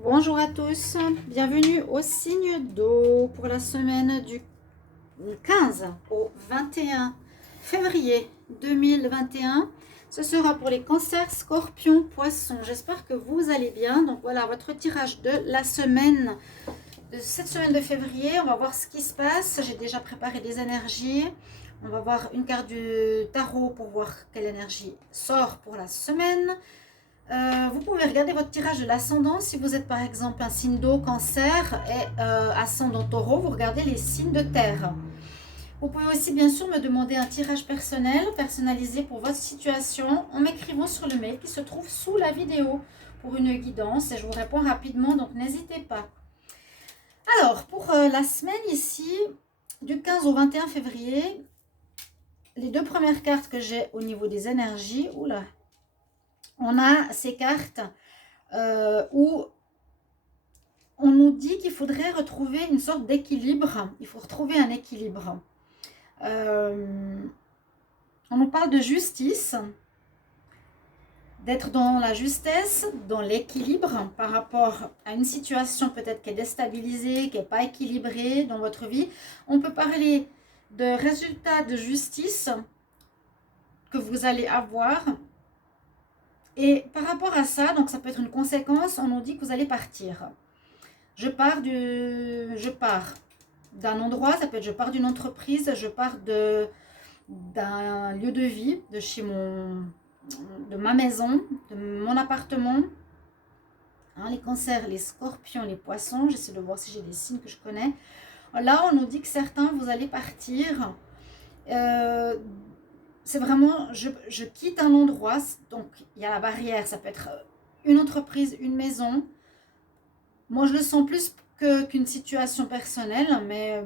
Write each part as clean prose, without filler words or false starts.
Bonjour à tous, bienvenue au signe d'eau pour la semaine du 15 au 21 février 2021. Ce sera pour les cancers, scorpions, poissons. J'espère que vous allez bien. Donc voilà votre tirage de la semaine, de cette semaine de février. On va voir ce qui se passe. J'ai déjà préparé des énergies. On va voir une carte du tarot pour voir quelle énergie sort pour la semaine. Vous pouvez regarder votre tirage de l'ascendant. Si vous êtes par exemple un signe d'eau, cancer et ascendant taureau, vous regardez les signes de terre. Vous pouvez aussi bien sûr me demander un tirage personnel, personnalisé pour votre situation en m'écrivant sur le mail qui se trouve sous la vidéo pour une guidance et je vous réponds rapidement, donc n'hésitez pas. Alors, pour la semaine ici, du 15 au 21 février, les deux premières cartes que j'ai au niveau des énergies, oula, on a ces cartes où on nous dit qu'il faudrait retrouver une sorte d'équilibre. Il faut retrouver un équilibre. On nous parle de justice, d'être dans la justesse, dans l'équilibre par rapport à une situation peut-être qui est déstabilisée, qui n'est pas équilibrée dans votre vie. On peut parler de résultats de justice que vous allez avoir. Et par rapport à ça, donc ça peut être une conséquence, on nous dit que vous allez partir. Je pars d'un endroit, ça peut être je pars d'une entreprise, je pars d'un lieu de vie, de ma maison, de mon appartement. Hein, les cancers, les scorpions, les poissons, j'essaie de voir si j'ai des signes que je connais. Là, on nous dit que certains, vous allez partir. C'est vraiment, je quitte un endroit, donc il y a la barrière, ça peut être une entreprise, une maison. Moi, je le sens plus qu'une situation personnelle, mais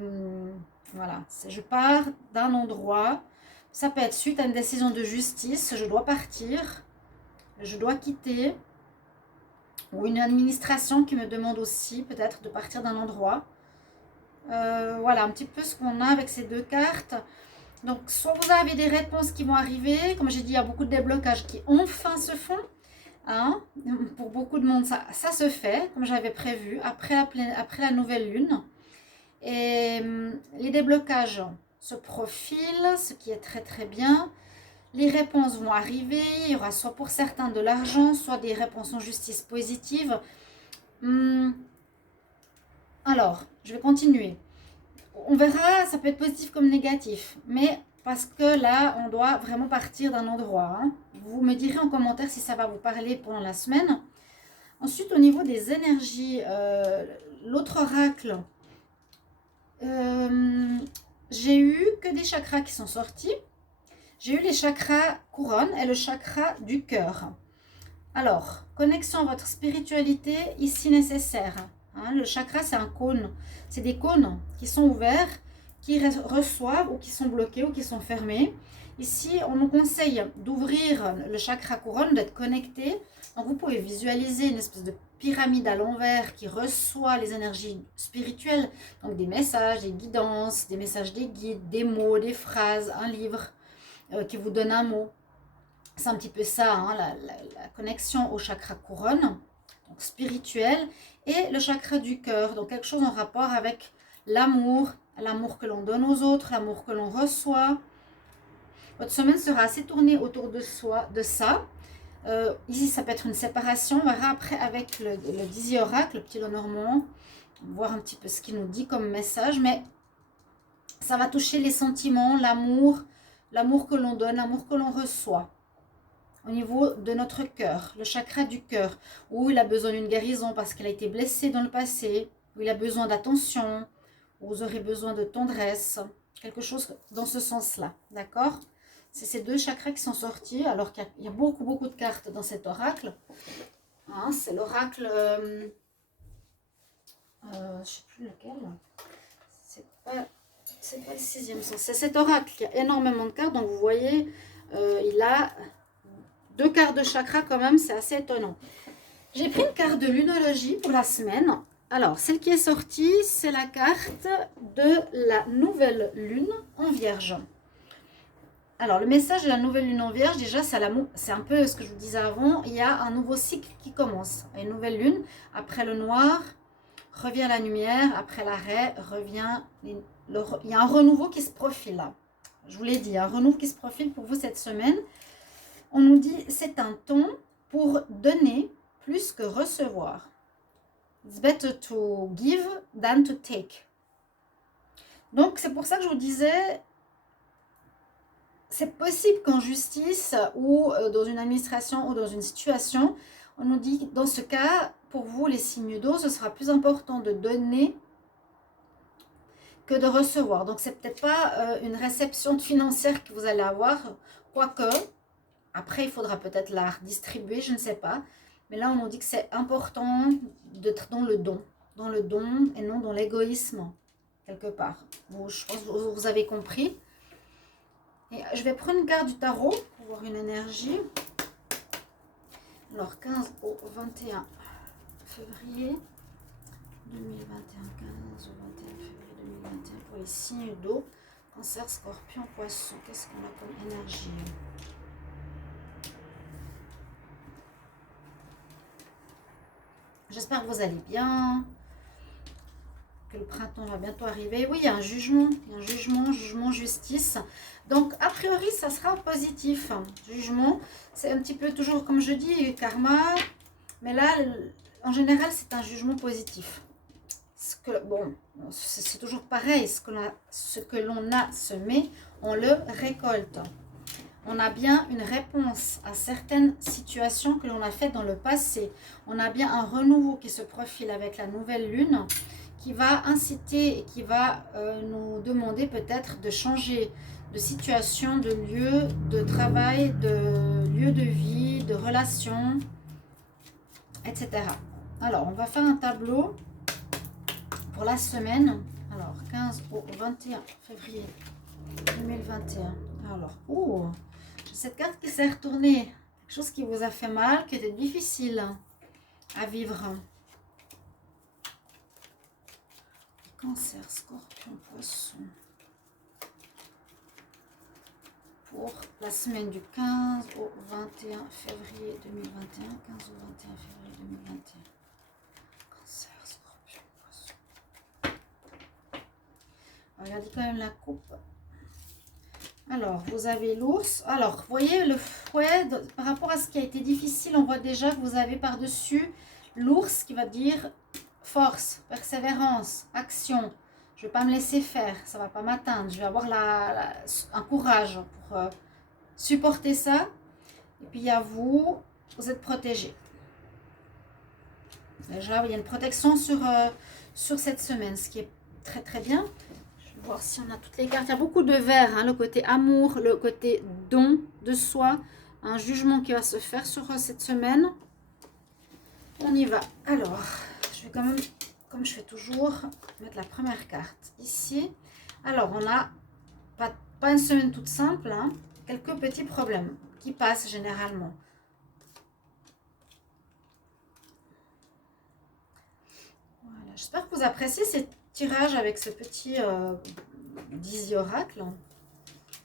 voilà, je pars d'un endroit. Ça peut être suite à une décision de justice, je dois partir, je dois quitter, ou une administration qui me demande aussi peut-être de partir d'un endroit. Voilà un petit peu ce qu'on a avec ces deux cartes. Donc, soit vous avez des réponses qui vont arriver, comme j'ai dit, il y a beaucoup de déblocages qui enfin se font. Hein, pour beaucoup de monde, ça se fait, comme j'avais prévu, après la nouvelle lune. Et les déblocages se profilent, ce qui est très très bien. Les réponses vont arriver, il y aura soit pour certains de l'argent, soit des réponses en justice positive. Alors, je vais continuer. On verra, ça peut être positif comme négatif, mais parce que là, on doit vraiment partir d'un endroit. Hein. Vous me direz en commentaire si ça va vous parler pendant la semaine. Ensuite, au niveau des énergies, l'autre oracle, j'ai eu que des chakras qui sont sortis. J'ai eu les chakras couronne et le chakra du cœur. Alors, connexion à votre spiritualité, ici nécessaire. Hein, le chakra, c'est un cône. C'est des cônes qui sont ouverts, qui reçoivent ou qui sont bloqués ou qui sont fermés. Ici, on nous conseille d'ouvrir le chakra couronne, d'être connecté. Donc, vous pouvez visualiser une espèce de pyramide à l'envers qui reçoit les énergies spirituelles. Donc, des messages, des guidances, des messages des guides, des mots, des phrases, un livre qui vous donne un mot. C'est un petit peu ça, hein, la connexion au chakra couronne, donc spirituel, et le chakra du cœur, donc quelque chose en rapport avec l'amour que l'on donne aux autres, l'amour que l'on reçoit. Votre semaine sera assez tournée autour de ça. Ici, ça peut être une séparation. On verra après avec le Dizzy Oracle, le petit Lenormand, voir un petit peu ce qu'il nous dit comme message, mais ça va toucher les sentiments, l'amour que l'on donne, l'amour que l'on reçoit. Au niveau de notre cœur, le chakra du cœur, où il a besoin d'une guérison parce qu'il a été blessé dans le passé, où il a besoin d'attention, où vous aurez besoin de tendresse, quelque chose dans ce sens-là, d'accord? C'est ces deux chakras qui sont sortis, alors qu'il y a beaucoup, beaucoup de cartes dans cet oracle. Hein, c'est l'oracle, je ne sais plus lequel, c'est pas le sixième sens, c'est cet oracle qui a énormément de cartes, donc vous voyez, il a deux cartes de chakra quand même, c'est assez étonnant. J'ai pris une carte de lunologie pour la semaine. Alors, celle qui est sortie, c'est la carte de la nouvelle lune en vierge. Alors, le message de la nouvelle lune en vierge, déjà, c'est un peu ce que je vous disais avant. Il y a un nouveau cycle qui commence. Une nouvelle lune, après le noir, revient la lumière. Après l'arrêt, revient... il y a un renouveau qui se profile là. Je vous l'ai dit, un renouveau qui se profile pour vous cette semaine. On nous dit, c'est un temps pour donner plus que recevoir. It's better to give than to take. Donc, c'est pour ça que je vous disais... C'est possible qu'en justice ou dans une administration ou dans une situation, on nous dit, dans ce cas, pour vous, les signes d'eau, ce sera plus important de donner que de recevoir. Donc, c'est peut-être pas une réception financière que vous allez avoir, quoique, après, il faudra peut-être la redistribuer, je ne sais pas. Mais là, on nous dit que c'est important d'être dans le don et non dans l'égoïsme, quelque part. Bon, je pense que vous avez compris. Et je vais prendre une carte du tarot pour voir une énergie. Alors, 15 au 21 février 2021. 15 au 21 février 2021 pour les signes d'eau. Cancer, scorpion, poisson. Qu'est-ce qu'on a comme énergie? J'espère que vous allez bien. Que le printemps va bientôt arriver. Oui, il y a un jugement. Il y a un jugement, justice. Donc, a priori, ça sera positif. Jugement, c'est un petit peu toujours, comme je dis, karma. Mais là, en général, c'est un jugement positif. Bon, c'est toujours pareil. Ce que l'on a semé, on le récolte. On a bien une réponse à certaines situations que l'on a faites dans le passé. On a bien un renouveau qui se profile avec la nouvelle lune, qui va inciter et qui va nous demander peut-être de changer de situation, de lieu de travail, de lieu de vie, de relation, etc. Alors, on va faire un tableau pour la semaine. Alors, 15 au 21 février 2021. Alors, j'ai cette carte qui s'est retournée. Quelque chose qui vous a fait mal, qui était difficile à vivre. Cancer, scorpion, poisson. Pour la semaine du 15 au 21 février 2021. 15 au 21 février 2021. Cancer, scorpion, poisson. Regardez quand même la coupe. Alors, vous avez l'ours. Alors, vous voyez le fouet, par rapport à ce qui a été difficile, on voit déjà que vous avez par-dessus l'ours qui va dire force, persévérance, action. Je ne vais pas me laisser faire, ça ne va pas m'atteindre. Je vais avoir un courage pour supporter ça. Et puis, il y a vous êtes protégé. Déjà, il y a une protection sur cette semaine, ce qui est très très bien. Je vais voir si on a toutes les cartes. Il y a beaucoup de vert, hein, le côté amour, le côté don de soi. Un jugement qui va se faire sur cette semaine. On y va. Alors, je vais quand même, comme je fais toujours, mettre la première carte ici. Alors, on a pas une semaine toute simple, hein, quelques petits problèmes qui passent généralement. Voilà, j'espère que vous appréciez ces tirages avec ce petit Dizzy Oracle,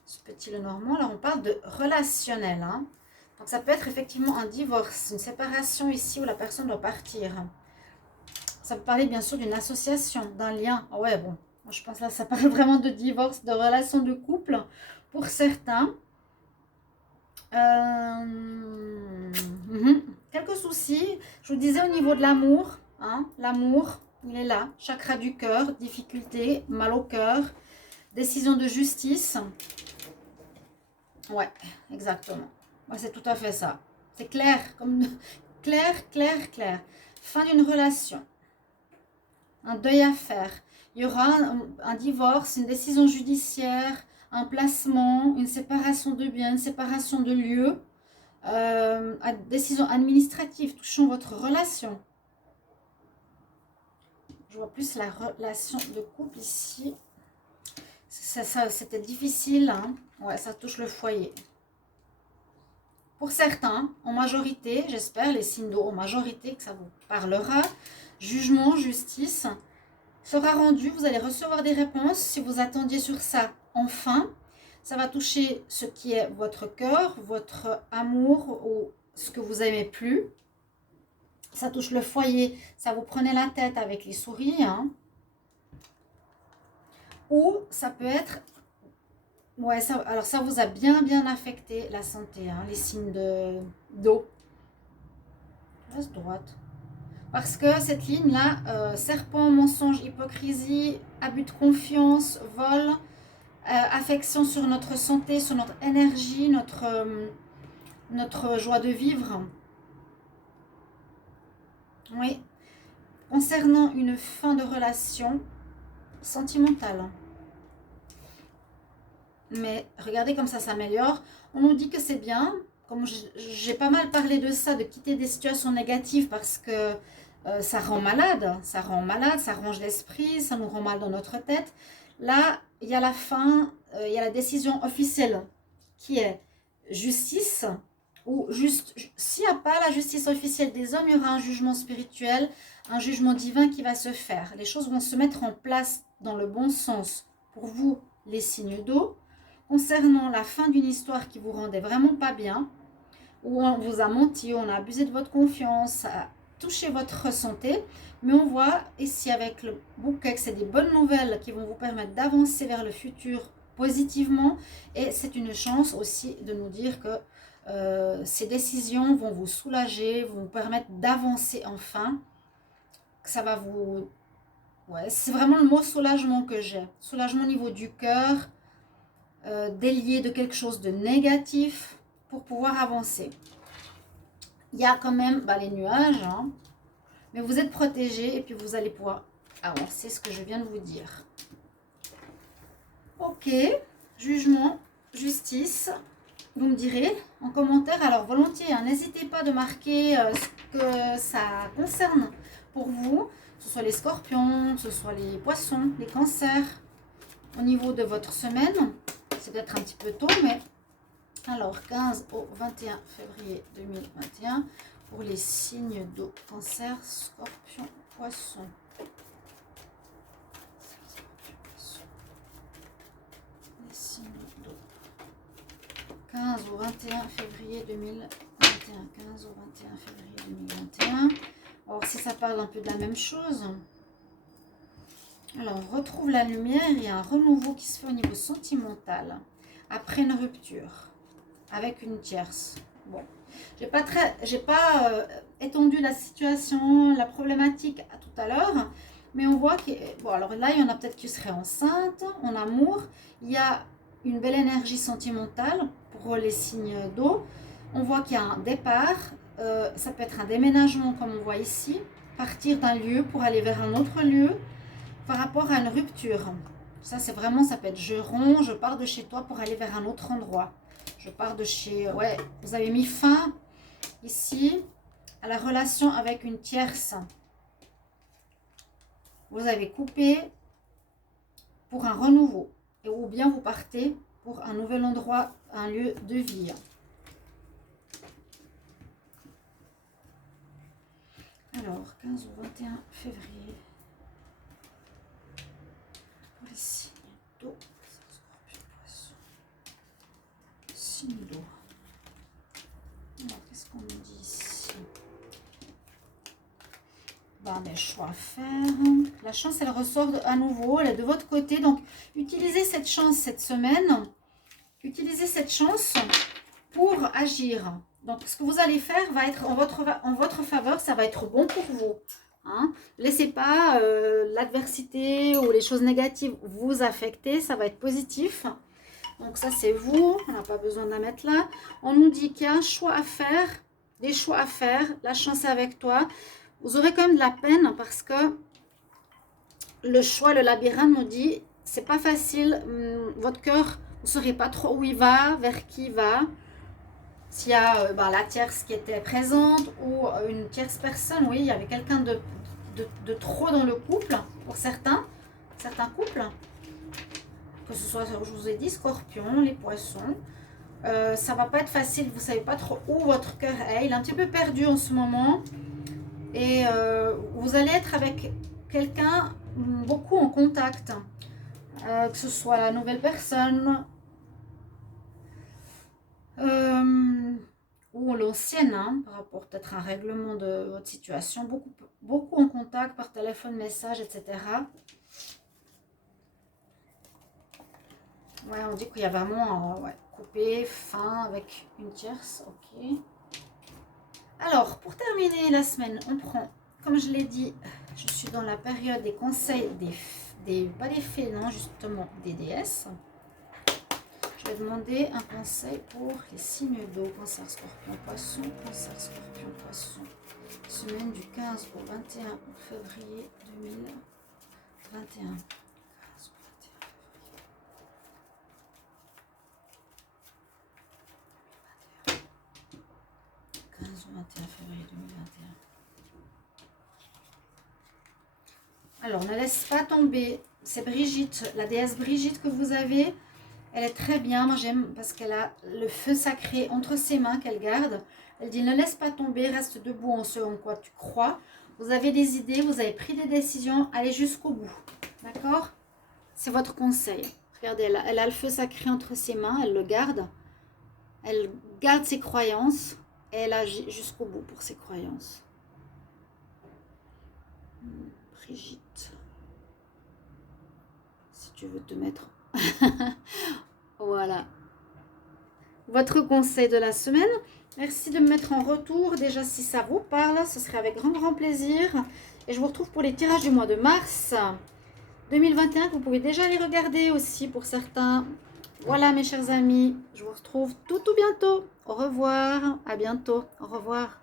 ce petit Lenormand. Alors, on parle de relationnel, hein. Donc, ça peut être effectivement un divorce, une séparation ici où la personne doit partir. Ça peut parler bien sûr d'une association, d'un lien. Ah ouais, bon, moi, je pense là, ça parle vraiment de divorce, de relation de couple pour certains. Quelques soucis. Je vous disais au niveau de l'amour, hein, l'amour, il est là. Chakra du cœur, difficulté, mal au cœur, décision de justice. Ouais, exactement. Ouais, c'est tout à fait ça. C'est clair, comme clair. Fin d'une relation. Un deuil à faire. Il y aura un divorce, une décision judiciaire, un placement, une séparation de biens, une séparation de lieux, décision administrative touchant votre relation. Je vois plus la relation de couple ici. Ça c'était difficile, hein. Ouais, ça touche le foyer. Pour certains, en majorité, j'espère, les signes d'eau en majorité, que ça vous parlera. Jugement, justice sera rendu. Vous allez recevoir des réponses si vous attendiez sur ça. Enfin, Ça va toucher ce qui est votre cœur, votre amour ou ce que vous aimez plus. Ça touche le foyer, ça vous prenait la tête avec les souris. Hein. Ou ça peut être... Ouais, alors ça vous a bien affecté la santé, hein, les signes d'eau. Reste droite. Parce que cette ligne-là, serpent, mensonge, hypocrisie, abus de confiance, vol, affection sur notre santé, sur notre énergie, notre joie de vivre. Oui. Concernant une fin de relation sentimentale. Mais regardez comme ça s'améliore. On nous dit que c'est bien. Comme j'ai pas mal parlé de ça, de quitter des situations négatives parce que ça rend malade. Ça rend malade, ça ronge l'esprit, ça nous rend mal dans notre tête. Là, il y a la fin, il y a la décision officielle qui est justice. Ou juste, s'il n'y a pas la justice officielle des hommes, il y aura un jugement spirituel, un jugement divin qui va se faire. Les choses vont se mettre en place dans le bon sens pour vous, les signes d'eau. Concernant la fin d'une histoire qui vous rendait vraiment pas bien, où on vous a menti, on a abusé de votre confiance, ça a touché votre santé, mais on voit ici avec le bouquet que c'est des bonnes nouvelles qui vont vous permettre d'avancer vers le futur positivement, et c'est une chance aussi de nous dire que ces décisions vont vous soulager, vont vous permettre d'avancer enfin, que ça va vous... Ouais, c'est vraiment le mot soulagement que j'ai. Soulagement au niveau du cœur, délié de quelque chose de négatif pour pouvoir avancer. Il y a quand même les nuages, hein, mais vous êtes protégés et puis vous allez pouvoir avancer ce que je viens de vous dire. Ok, jugement, justice. Vous me direz en commentaire, alors volontiers, hein, n'hésitez pas de marquer ce que ça concerne pour vous, que ce soit les scorpions, que ce soit les poissons, les cancers, au niveau de votre semaine. C'est peut-être un petit peu tôt, mais alors 15 au 21 février 2021 pour les signes d'eau, cancer, scorpion, poisson. Les signes d'eau. 15 au 21 février 2021. 15 au 21 février 2021. Alors, si ça parle un peu de la même chose. Alors, on retrouve la lumière. Il y a un renouveau qui se fait au niveau sentimental. Après une rupture. Avec une tierce. Bon. J'ai pas étendu la situation, la problématique à tout à l'heure. Mais on voit que... Bon, alors là, il y en a peut-être qui seraient enceintes, en amour. Il y a une belle énergie sentimentale pour les signes d'eau. On voit qu'il y a un départ, ça peut être un déménagement comme on voit ici, partir d'un lieu pour aller vers un autre lieu par rapport à une rupture. Ça c'est vraiment, ça peut être je pars de chez toi pour aller vers un autre endroit. Je pars de chez... Ouais, vous avez mis fin ici à la relation avec une tierce. Vous avez coupé pour un renouveau. Ou bien vous partez pour un nouvel endroit, un lieu de vie. Alors, 15 au 21 février. Pour les signes d'eau. Signes d'eau. Alors, qu'est-ce qu'on nous dit ici? Des choix à faire. La chance, elle ressort à nouveau. Elle est de votre côté. Donc, utilisez cette chance cette semaine. Utilisez cette chance pour agir. Donc, ce que vous allez faire va être en votre faveur. Ça va être bon pour vous. Hein. Laissez pas l'adversité ou les choses négatives vous affecter. Ça va être positif. Donc, ça, c'est vous. On n'a pas besoin de la mettre là. On nous dit qu'il y a un choix à faire. Des choix à faire. La chance est avec toi. Vous aurez quand même de la peine parce que le choix, le labyrinthe nous dit, c'est pas facile. Votre cœur, vous ne saurez pas trop où il va, vers qui il va. S'il y a la tierce qui était présente ou une tierce personne, oui, il y avait quelqu'un de trop dans le couple pour certains couples. Que ce soit, je vous ai dit, scorpion, les poissons. Ça va pas être facile, vous ne savez pas trop où votre cœur est. Il est un petit peu perdu en ce moment. Et vous allez être avec quelqu'un beaucoup en contact, que ce soit la nouvelle personne ou l'ancienne, hein, par rapport peut-être à un règlement de votre situation, beaucoup en contact par téléphone, message, etc. Ouais, on dit qu'il y a vraiment ouais, coupé, fin avec une tierce, ok. Alors, pour terminer la semaine, on prend, comme je l'ai dit, je suis dans la période des conseils pas des fées, non, justement, des déesses. Je vais demander un conseil pour les signes d'eau, cancer, scorpion, poisson, cancer, scorpion, poisson. Semaine du 15 au 21 février 2021. 15 au 21 février 2021. Alors, ne laisse pas tomber. C'est Brigitte, la déesse Brigitte que vous avez. Elle est très bien, moi j'aime parce qu'elle a le feu sacré entre ses mains qu'elle garde. Elle dit ne laisse pas tomber, reste debout en ce en quoi tu crois. Vous avez des idées, vous avez pris des décisions, allez jusqu'au bout. D'accord? C'est votre conseil. Regardez, elle a le feu sacré entre ses mains, elle le garde. Elle garde ses croyances et elle agit jusqu'au bout pour ses croyances. Brigitte. Si tu veux te mettre... Voilà. Votre conseil de la semaine. Merci de me mettre en retour. Déjà, si ça vous parle, ce serait avec grand plaisir. Et je vous retrouve pour les tirages du mois de mars 2021. Vous pouvez déjà les regarder aussi pour certains. Voilà mes chers amis. Je vous retrouve tout bientôt. Au revoir. À bientôt. Au revoir.